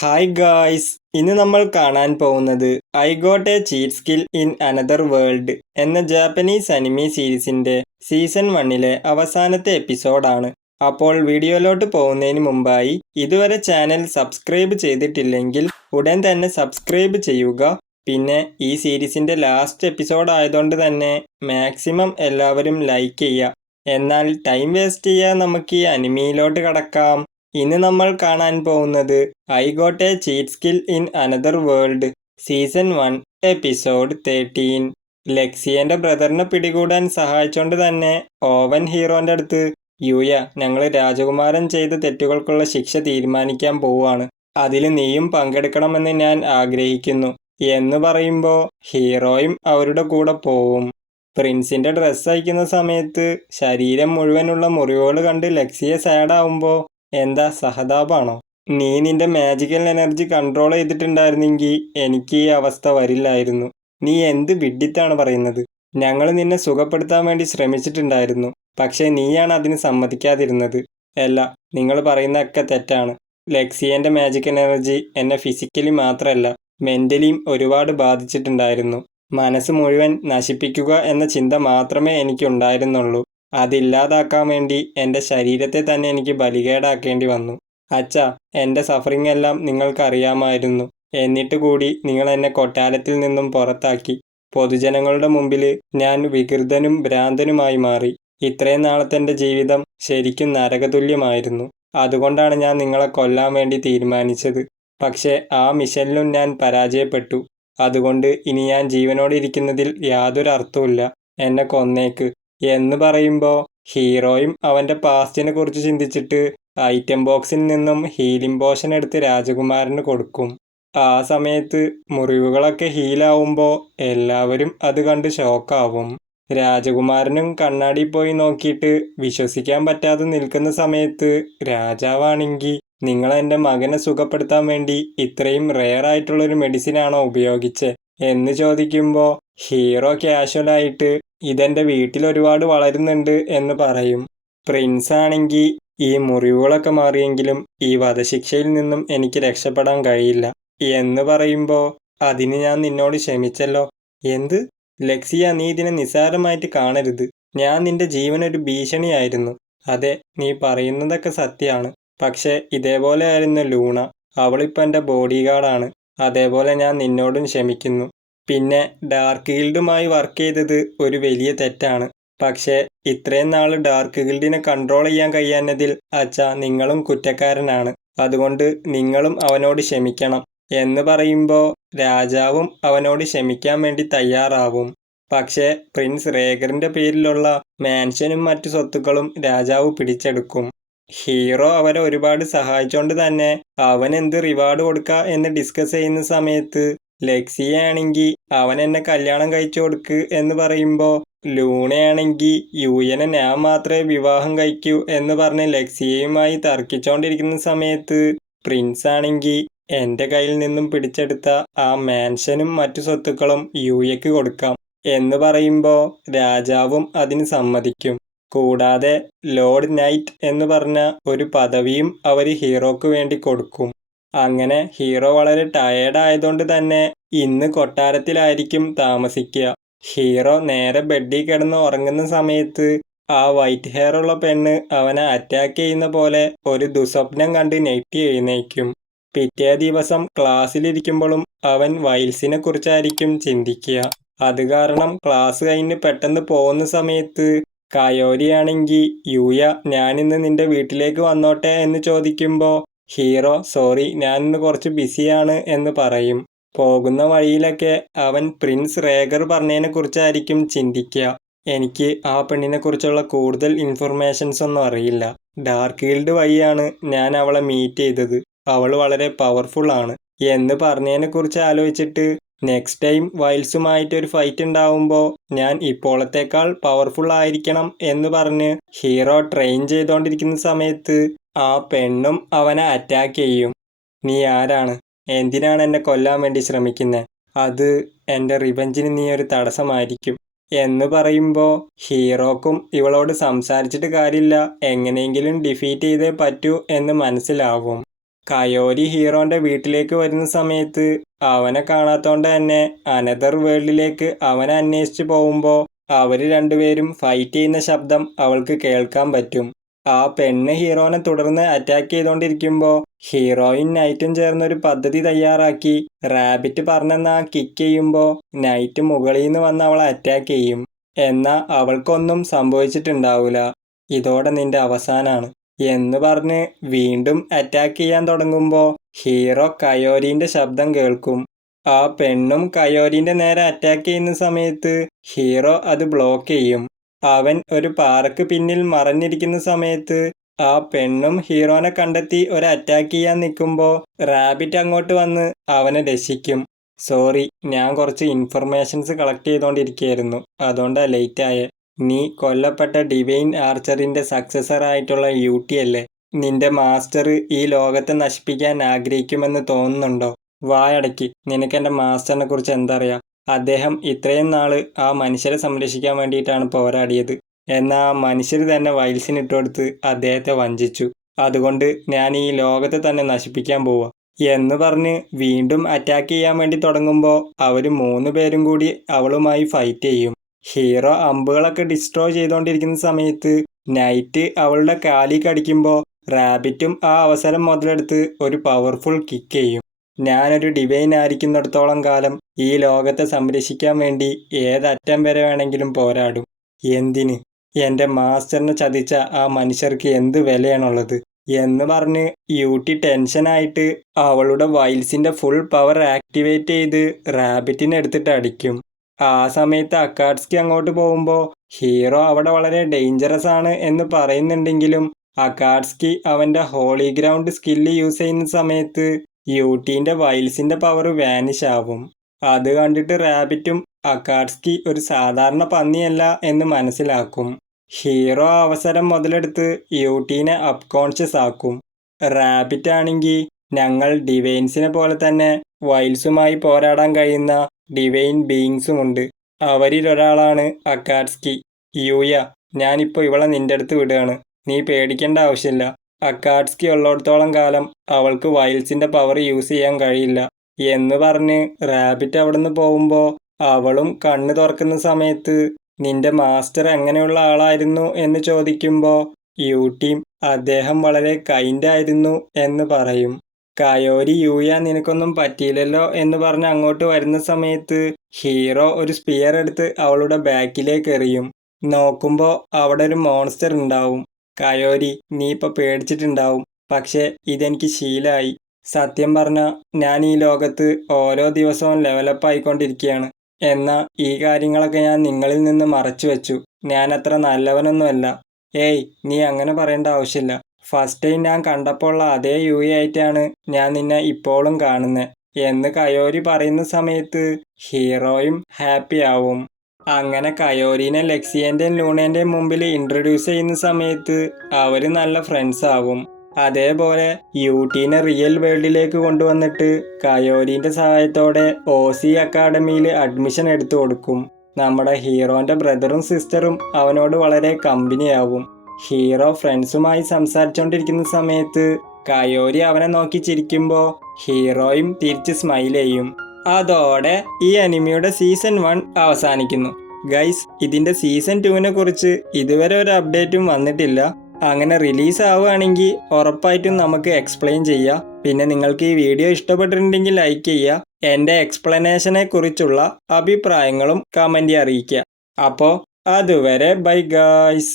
Hi guys, ഇന്ന് നമ്മൾ കാണാൻ പോകുന്നത് I got A cheat skill in another world എന്ന ജാപ്പനീസ് അനിമി സീരീസിന്റെ സീസൺ 1ലെ അവസാനത്തെ എപ്പിസോഡാണ്. അപ്പോൾ വീഡിയോയിലോട്ട് പോകുന്നതിന് മുമ്പായി ഇതുവരെ ചാനൽ സബ്സ്ക്രൈബ് ചെയ്തിട്ടില്ലെങ്കിൽ ഉടൻ തന്നെ സബ്സ്ക്രൈബ് ചെയ്യുക. പിന്നെ ഈ സീരീസിന്റെ ലാസ്റ്റ് എപ്പിസോഡ് ആയതുകൊണ്ട് തന്നെ മാക്സിമം എല്ലാവരും ലൈക്ക് ചെയ്യുക. എന്നാൽ ടൈം വേസ്റ്റ് ചെയ്യാൻ നമുക്ക് ഈ അനിമിയിലോട്ട് കടക്കാം. ഇന്ന് നമ്മൾ കാണാൻ പോകുന്നത് I got A cheat skill in another world season 1 episode 13. ലെക്സിയന്റെ ബ്രദറിനെ പിടികൂടാൻ സഹായിച്ചുകൊണ്ട് തന്നെ ഓവൻ ഹീറോന്റെ അടുത്ത് യൂയ, ഞങ്ങൾ രാജകുമാരൻ ചെയ്ത തെറ്റുകൾക്കുള്ള ശിക്ഷ തീരുമാനിക്കാൻ പോവുകയാണ്, അതിൽ നീയും പങ്കെടുക്കണമെന്ന് ഞാൻ ആഗ്രഹിക്കുന്നു എന്ന് പറയുമ്പോൾ ഹീറോയും അവരുടെ കൂടെ പോവും. പ്രിൻസിന്റെ ഡ്രസ്സ് അയക്കുന്ന സമയത്ത് ശരീരം മുഴുവനുള്ള മുറിവുകൾ കണ്ട് ലെക്സിയെ സാഡാവുമ്പോൾ എന്താ സഹതാപാണോ? നീ നിന്റെ മാജിക്കൽ എനർജി കൺട്രോൾ ചെയ്തിട്ടുണ്ടായിരുന്നെങ്കിൽ എനിക്ക് ഈ അവസ്ഥ വരില്ലായിരുന്നു. നീ എന്ത് വിഡ്ഢിത്താണ് പറയുന്നത്? ഞങ്ങൾ നിന്നെ സുഖപ്പെടുത്താൻ വേണ്ടി ശ്രമിച്ചിട്ടുണ്ടായിരുന്നു, പക്ഷേ നീയാണ് അതിന് സമ്മതിക്കാതിരുന്നത്. അല്ല, നിങ്ങൾ പറയുന്നതൊക്കെ തെറ്റാണ്. ലെക്സിയന്റെ മാജിക് എനർജി എന്നെ ഫിസിക്കലി മാത്രമല്ല മെന്റലിയും ഒരുപാട് ബാധിച്ചിട്ടുണ്ടായിരുന്നു. മനസ്സ് മുഴുവൻ നശിപ്പിക്കുക എന്ന ചിന്ത മാത്രമേ എനിക്കുണ്ടായിരുന്നുള്ളൂ. അതില്ലാതാക്കാൻ വേണ്ടി എൻ്റെ ശരീരത്തെ തന്നെ എനിക്ക് ബലികേടാക്കേണ്ടി വന്നു. അച്ഛാ, എൻ്റെ സഫറിങ് എല്ലാം നിങ്ങൾക്കറിയാമായിരുന്നു. എന്നിട്ട് കൂടി നിങ്ങൾ എന്നെ കൊട്ടാരത്തിൽ നിന്നും പുറത്താക്കി. പൊതുജനങ്ങളുടെ മുമ്പിൽ ഞാൻ വികൃതനും ഭ്രാന്തനുമായി മാറി. ഇത്രയും നാളത്തെ എൻ്റെ ജീവിതം ശരിക്കും നരകതുല്യമായിരുന്നു. അതുകൊണ്ടാണ് ഞാൻ നിങ്ങളെ കൊല്ലാൻ വേണ്ടി തീരുമാനിച്ചത്. പക്ഷേ ആ മിഷനിലും ഞാൻ പരാജയപ്പെട്ടു. അതുകൊണ്ട് ഇനി ഞാൻ ജീവനോടെ ഇരിക്കുന്നതിൽ യാതൊരു അർത്ഥവുമില്ല. എന്നെ കൊന്നേക്ക് എന്ന് പറയുമ്പോൾ ഹീറോയും അവൻ്റെ പാസ്റ്റിനെ കുറിച്ച് ചിന്തിച്ചിട്ട് ഐറ്റം ബോക്സിൽ നിന്നും ഹീലിംഗ് പോഷൻ എടുത്ത് രാജകുമാരന് കൊടുക്കും. ആ സമയത്ത് മുറിവുകളൊക്കെ ഹീലാവുമ്പോൾ എല്ലാവരും അത് കണ്ട് ഷോക്കാവും. രാജകുമാരനും കണ്ണാടി പോയി നോക്കിയിട്ട് വിശ്വസിക്കാൻ പറ്റാതെ നിൽക്കുന്ന സമയത്ത് രാജാവാണെങ്കിൽ, നിങ്ങൾ എൻ്റെ മകനെ സുഖപ്പെടുത്താൻ വേണ്ടി ഇത്രയും റെയർ ആയിട്ടുള്ളൊരു മെഡിസിനാണോ ഉപയോഗിച്ചത് എന്ന് ചോദിക്കുമ്പോൾ ഹീറോ കാഷ്വലായിട്ട് ഇതെൻ്റെ വീട്ടിൽ ഒരുപാട് വളരുന്നുണ്ട് എന്ന് പറയും. പ്രിൻസ് ആണെങ്കിൽ ഈ മുറിവുകളൊക്കെ മാറിയെങ്കിലും ഈ വധശിക്ഷയിൽ നിന്നും എനിക്ക് രക്ഷപ്പെടാൻ കഴിയില്ല എന്ന് പറയുമ്പോൾ അതിന് ഞാൻ നിന്നോട് ക്ഷമിച്ചല്ലോ. എന്ത് ലെക്സിയ, നീ ഇതിനെ നിസ്സാരമായിട്ട് കാണരുത്. ഞാൻ നിന്റെ ജീവനൊരു ഭീഷണിയായിരുന്നു. അതെ, നീ പറയുന്നതൊക്കെ സത്യമാണ്. പക്ഷേ ഇതേപോലെ ആയിരുന്നു ലൂണ. അവളിപ്പോൾ എൻ്റെ ബോഡി ഗാർഡാണ്. അതേപോലെ ഞാൻ നിന്നോടും ക്ഷമിക്കുന്നു. പിന്നെ ഡാർക്ക് ഗിൽഡുമായി വർക്ക് ചെയ്തത് ഒരു വലിയ തെറ്റാണ്. പക്ഷേ ഇത്രയും നാൾ ഡാർക്ക് ഗിൽഡിനെ കൺട്രോൾ ചെയ്യാൻ കഴിയാഞ്ഞതിൽ അച്ഛാ നിങ്ങളും കുറ്റക്കാരനാണ്. അതുകൊണ്ട് നിങ്ങളും അവനോട് ക്ഷമിക്കണം എന്ന് പറയുമ്പോൾ രാജാവും അവനോട് ക്ഷമിക്കാൻ വേണ്ടി തയ്യാറാവും. പക്ഷേ പ്രിൻസ് റേഗറിന്റെ പേരിലുള്ള മാൻഷനും മറ്റു സ്വത്തുക്കളും രാജാവ് പിടിച്ചെടുക്കും. ഹീറോ അവരെ ഒരുപാട് സഹായിച്ചുകൊണ്ട് തന്നെ അവൻ എന്ത് റിവാർഡ് കൊടുക്കുക എന്ന് ഡിസ്കസ് ചെയ്യുന്ന സമയത്ത് ലെക്സിയാണെങ്കിൽ അവൻ എന്നെ കല്യാണം കഴിച്ചു കൊടുക്ക് എന്ന് പറയുമ്പോൾ ലൂണയാണെങ്കിൽ യൂയനെ ഞാൻ മാത്രമേ വിവാഹം കഴിക്കൂ എന്ന് പറഞ്ഞ് ലെക്സിയയുമായി തർക്കിച്ചുകൊണ്ടിരിക്കുന്ന സമയത്ത് പ്രിൻസ് ആണെങ്കിൽ എൻ്റെ കയ്യിൽ നിന്നും പിടിച്ചെടുത്ത ആ മാൻഷനും മറ്റു സ്വത്തുക്കളും യൂയയ്ക്ക് കൊടുക്കാം എന്ന് പറയുമ്പോൾ രാജാവും അതിന് സമ്മതിക്കും. കൂടാതെ ലോർഡ് നൈറ്റ് എന്ന് പറഞ്ഞ ഒരു പദവിയും അവർ ഹീറോക്ക് വേണ്ടി കൊടുക്കും. അങ്ങനെ ഹീറോ വളരെ ടയേർഡ് ആയതുകൊണ്ട് തന്നെ ഇന്ന് കൊട്ടാരത്തിലായിരിക്കും താമസിക്കുക. ഹീറോ നേരെ ബെഡിൽ കിടന്ന് ഉറങ്ങുന്ന സമയത്ത് ആ വൈറ്റ് ഹെയർ ഉള്ള പെണ്ണ് അവനെ അറ്റാക്ക് ചെയ്യുന്ന പോലെ ഒരു ദുസ്വപ്നം കണ്ട് ഞെട്ടി എഴുന്നേക്കും. പിറ്റേ ദിവസം ക്ലാസ്സിലിരിക്കുമ്പോഴും അവൻ വൈൽസിനെ കുറിച്ചായിരിക്കും ചിന്തിക്കുക. അത് കാരണം ക്ലാസ് കഴിഞ്ഞ് പെട്ടെന്ന് പോകുന്ന സമയത്ത് കയോരിയാണെങ്കിൽ യൂയ, ഞാനിന്ന് നിന്റെ വീട്ടിലേക്ക് വന്നോട്ടെ എന്ന് ചോദിക്കുമ്പോൾ ഹീറോ സോറി, ഞാനിന്ന് കുറച്ച് ബിസിയാണ് എന്ന് പറയും. പോകുന്ന വഴിയിലൊക്കെ അവൻ പ്രിൻസ് റേഗർ പറഞ്ഞതിനെ കുറിച്ചായിരിക്കും ചിന്തിക്കുക. എനിക്ക് ആ പെണ്ണിനെ കുറിച്ചുള്ള കൂടുതൽ ഇൻഫർമേഷൻസ് ഒന്നും അറിയില്ല. ഡാർക്ക് ഗിൽഡ് വഴിയാണ് ഞാൻ അവളെ മീറ്റ് ചെയ്തത്. അവൾ വളരെ പവർഫുൾ ആണ് എന്ന് പറഞ്ഞതിനെ കുറിച്ച് ആലോചിച്ചിട്ട് നെക്സ്റ്റ് ടൈം വൈൽസുമായിട്ട് ഒരു ഫൈറ്റ് ഉണ്ടാവുമ്പോൾ ഞാൻ ഇപ്പോഴത്തേക്കാൾ പവർഫുൾ ആയിരിക്കണം എന്ന് പറഞ്ഞ് ഹീറോ ട്രെയിൻ ചെയ്തുകൊണ്ടിരിക്കുന്ന സമയത്ത് ആ പെണ്ണും അവനെ അറ്റാക്ക് ചെയ്യും. നീ ആരാണ്? എന്തിനാണ് എന്നെ കൊല്ലാൻ വേണ്ടി ശ്രമിക്കുന്നത്? അത് എൻ്റെ റിവെഞ്ചിന് നീ ഒരു തടസ്സമായിരിക്കും എന്ന് പറയുമ്പോൾ ഹീറോക്കും ഇവളോട് സംസാരിച്ചിട്ട് കാര്യമില്ല, എങ്ങനെയെങ്കിലും ഡിഫീറ്റ് ചെയ്തേ പറ്റൂ എന്ന് മനസ്സിലാവും. കയോരി ഹീറോന്റെ വീട്ടിലേക്ക് വരുന്ന സമയത്ത് അവനെ കാണാത്തോണ്ട് തന്നെ അനദർ വേൾഡിലേക്ക് അവനെ അന്വേഷിച്ച് പോകുമ്പോൾ അവര് രണ്ടുപേരും ഫൈറ്റ് ചെയ്യുന്ന ശബ്ദം അവൾക്ക് കേൾക്കാൻ പറ്റും. ആ പെണ്ണ് ഹീറോനെ തുടർന്ന് അറ്റാക്ക് ചെയ്തുകൊണ്ടിരിക്കുമ്പോൾ ഹീറോയും നൈറ്റും ചേർന്നൊരു പദ്ധതി തയ്യാറാക്കി റാബിറ്റ് പറഞ്ഞെന്നാ കിക്ക് ചെയ്യുമ്പോൾ നൈറ്റ് മുകളിൽ നിന്ന് വന്ന് അവളെ അറ്റാക്ക് ചെയ്യും. എന്നാ അവൾക്കൊന്നും സംഭവിച്ചിട്ടുണ്ടാവില്ല. ഇതോടെ നിന്റെ അവസാനാണ് എന്ന് പറഞ്ഞ് വീണ്ടും അറ്റാക്ക് ചെയ്യാൻ തുടങ്ങുമ്പോൾ ഹീറോ കയോരിന്റെ ശബ്ദം കേൾക്കും. ആ പെണ്ണും കയോരിന്റെ നേരെ അറ്റാക്ക് ചെയ്യുന്ന സമയത്ത് ഹീറോ അത് ബ്ലോക്ക് ചെയ്യും. അവൻ ഒരു പാറക്ക് പിന്നിൽ മറഞ്ഞിരിക്കുന്ന സമയത്ത് ആ പെണ്ണും ഹീറോനെ കണ്ടെത്തി ഒരു അറ്റാക്ക് ചെയ്യാൻ നിൽക്കുമ്പോൾ റാബിറ്റ് അങ്ങോട്ട് വന്ന് അവനെ രക്ഷിക്കും. സോറി, ഞാൻ കുറച്ച് ഇൻഫർമേഷൻസ് കളക്ട് ചെയ്തുകൊണ്ടിരിക്കുകയായിരുന്നു, അതുകൊണ്ടാ ലേറ്റ് ആയേ. നീ കൊല്ലപ്പെട്ട ഡിവൈൻ ആർച്ചറിന്റെ സക്സസർ ആയിട്ടുള്ള യൂട്ടി അല്ലേ? നിന്റെ മാസ്റ്റർ ഈ ലോകത്തെ നശിപ്പിക്കാൻ ആഗ്രഹിക്കുമെന്ന് തോന്നുന്നുണ്ടോ? വായടക്കി, നിനക്കെന്റെ മാസ്റ്ററിനെ കുറിച്ച് എന്തറിയാം? അദ്ദേഹം ഇത്രയും നാള് ആ മനുഷ്യരെ സംരക്ഷിക്കാൻ വേണ്ടിയിട്ടാണ് പോരാടിയത്. എന്നാൽ ആ മനുഷ്യർ തന്നെ വൈൽസിന് ഇട്ടുകൊടുത്ത് അദ്ദേഹത്തെ വഞ്ചിച്ചു. അതുകൊണ്ട് ഞാൻ ഈ ലോകത്തെ തന്നെ നശിപ്പിക്കാൻ പോവാ എന്ന് പറഞ്ഞ് വീണ്ടും അറ്റാക്ക് ചെയ്യാൻ വേണ്ടി തുടങ്ങുമ്പോൾ അവര് 3 പേരും കൂടി അവളുമായി ഫൈറ്റ് ചെയ്യും. ഹീറോ അമ്പുകളൊക്കെ ഡിസ്ട്രോയ് ചെയ്തുകൊണ്ടിരിക്കുന്ന സമയത്ത് നൈറ്റ് അവളുടെ കാലി കടിക്കുമ്പോൾ റാബിറ്റും ആ അവസരം മുതലെടുത്ത് ഒരു പവർഫുൾ കിക്ക് ചെയ്യും. ഞാനൊരു ഡിവൈൻ ആയിരിക്കുന്നിടത്തോളം കാലം ഈ ലോകത്തെ സംരക്ഷിക്കാൻ വേണ്ടി ഏതറ്റം വരെ വേണമെങ്കിലും പോരാടും. എന്തിന്? എൻ്റെ മാസ്റ്ററിനെ ചതിച്ച ആ മനുഷ്യർക്ക് എന്ത് വിലയാണുള്ളത് എന്ന് പറഞ്ഞ് യൂട്ടി ടെൻഷനായിട്ട് അവളുടെ വൈൽസിന്റെ ഫുൾ പവർ ആക്ടിവേറ്റ് ചെയ്ത് റാബിറ്റിനെ എടുത്തിട്ട് അടിക്കും. ആ സമയത്ത് അക്കാഡ്സ്കി അങ്ങോട്ട് പോകുമ്പോൾ ഹീറോ അവിടെ വളരെ ഡേഞ്ചറസ് ആണ് എന്ന് പറയുന്നുണ്ടെങ്കിലും അക്കാഡ്സ്കി അവന്റെ ഹോളി ഗ്രൗണ്ട് സ്കില്ല് യൂസ് ചെയ്യുന്ന സമയത്ത് യൂട്ടീന്റെ വൈൽസിന്റെ പവർ വാനിഷ് ആവും. അത് കണ്ടിട്ട് റാബിറ്റും അക്കാഡ്സ്കി ഒരു സാധാരണ പന്നിയല്ല എന്ന് മനസ്സിലാക്കും. ഹീറോ അവസരം മുതലെടുത്ത് യൂട്ടീനെ അപ്കോൺഷ്യസ് ആക്കും. റാബിറ്റ് ആണെങ്കിൽ ഞങ്ങൾ ഡിവൈൻസിനെ പോലെ തന്നെ വൈൽസുമായി പോരാടാൻ കഴിയുന്ന ഡിവൈൻ ബീയിങ്സുമുണ്ട്. അവരിലൊരാളാണ് അക്കാഡ്സ്കി. യൂയ, ഞാനിപ്പോൾ ഇവളെ നിന്റെ അടുത്ത് വിടുകയാണ്. നീ പേടിക്കേണ്ട ആവശ്യമില്ല. അക്കാഡ്സ്കി ഉള്ളിടത്തോളം കാലം അവൾക്ക് വൈൽസിന്റെ പവർ യൂസ് ചെയ്യാൻ കഴിയില്ല എന്ന് പറഞ്ഞ് റാബിറ്റ് അവിടുന്ന് പോകുമ്പോൾ അവളും കണ്ണ് തുറക്കുന്ന സമയത്ത് നിന്റെ മാസ്റ്റർ എങ്ങനെയുള്ള ആളായിരുന്നു എന്ന് ചോദിക്കുമ്പോൾ യൂട്ടിയും അദ്ദേഹം വളരെ കൈൻഡ് ആയിരുന്നു എന്ന് പറയും. കയോരി യൂയ നിനക്കൊന്നും പറ്റിയില്ലല്ലോ എന്ന് പറഞ്ഞ് അങ്ങോട്ട് വരുന്ന സമയത്ത് ഹീറോ ഒരു സ്പിയർ എടുത്ത് അവളുടെ ബാക്കിലേക്ക് എറിയും. നോക്കുമ്പോൾ അവിടെ ഒരു മോൺസ്റ്റർ ഉണ്ടാവും. കയോരി, നീ ഇപ്പോൾ പേടിച്ചിട്ടുണ്ടാവും, പക്ഷേ ഇതെനിക്ക് ശീലമായി. സത്യം പറഞ്ഞാൽ ഞാൻ ഈ ലോകത്ത് ഓരോ ദിവസവും ലെവലപ്പ് ആയിക്കൊണ്ടിരിക്കുകയാണ്. എന്നാൽ ഈ കാര്യങ്ങളൊക്കെ ഞാൻ നിങ്ങളിൽ നിന്ന് മറച്ചു വെച്ചു. ഞാൻ അത്ര നല്ലവനൊന്നുമല്ല. ഏയ്, നീ അങ്ങനെ പറയേണ്ട ആവശ്യമില്ല. ഫസ്റ്റ് ടൈം ഞാൻ കണ്ടപ്പോൾ ഉള്ള അതേ യൂയി ആയിട്ടാണ് ഞാൻ നിന്നെ ഇപ്പോഴും കാണുന്നത് എന്ന് കയോരി പറയുന്ന സമയത്ത് ഹീറോയും ഹാപ്പി ആവും. അങ്ങനെ കയോരിനെ ലെക്സിയന്റെയും ലൂണേന്റെയും മുമ്പിൽ ഇൻട്രൊഡ്യൂസ് ചെയ്യുന്ന സമയത്ത് അവര് നല്ല ഫ്രണ്ട്സ് ആവും. അതേപോലെ യൂട്ടീനെ റിയൽ വേൾഡിലേക്ക് കൊണ്ടുവന്നിട്ട് കയോരിന്റെ സഹായത്തോടെ ഓസി അക്കാഡമിയിൽ അഡ്മിഷൻ എടുത്തു കൊടുക്കും. നമ്മുടെ ഹീറോന്റെ ബ്രദറും സിസ്റ്ററും അവനോട് വളരെ കമ്പനിയാവും. ഹീറോ ഫ്രണ്ട്സുമായി സംസാരിച്ചുകൊണ്ടിരിക്കുന്ന സമയത്ത് കയോരി അവനെ നോക്കി ചിരിക്കുമ്പോൾ ഹീറോയും തിരിച്ച് സ്മൈൽ ചെയ്യും. അതോടെ ഈ അനിമിയുടെ സീസൺ 1 അവസാനിക്കുന്നു. ഗൈസ്, ഇതിന്റെ സീസൺ 2നെ കുറിച്ച് ഇതുവരെ ഒരു അപ്ഡേറ്റും വന്നിട്ടില്ല. അങ്ങനെ റിലീസ് ആവുകയാണെങ്കിൽ ഉറപ്പായിട്ടും നമുക്ക് എക്സ്പ്ലെയിൻ ചെയ്യാം. പിന്നെ നിങ്ങൾക്ക് ഈ വീഡിയോ ഇഷ്ടപ്പെട്ടിട്ടുണ്ടെങ്കിൽ ലൈക്ക് ചെയ്യുക. എൻ്റെ എക്സ്പ്ലനേഷനെ കുറിച്ചുള്ള അഭിപ്രായങ്ങളും കമന്റ് അറിയിക്കുക. അപ്പോൾ അതുവരെ ബൈ ഗൈസ്.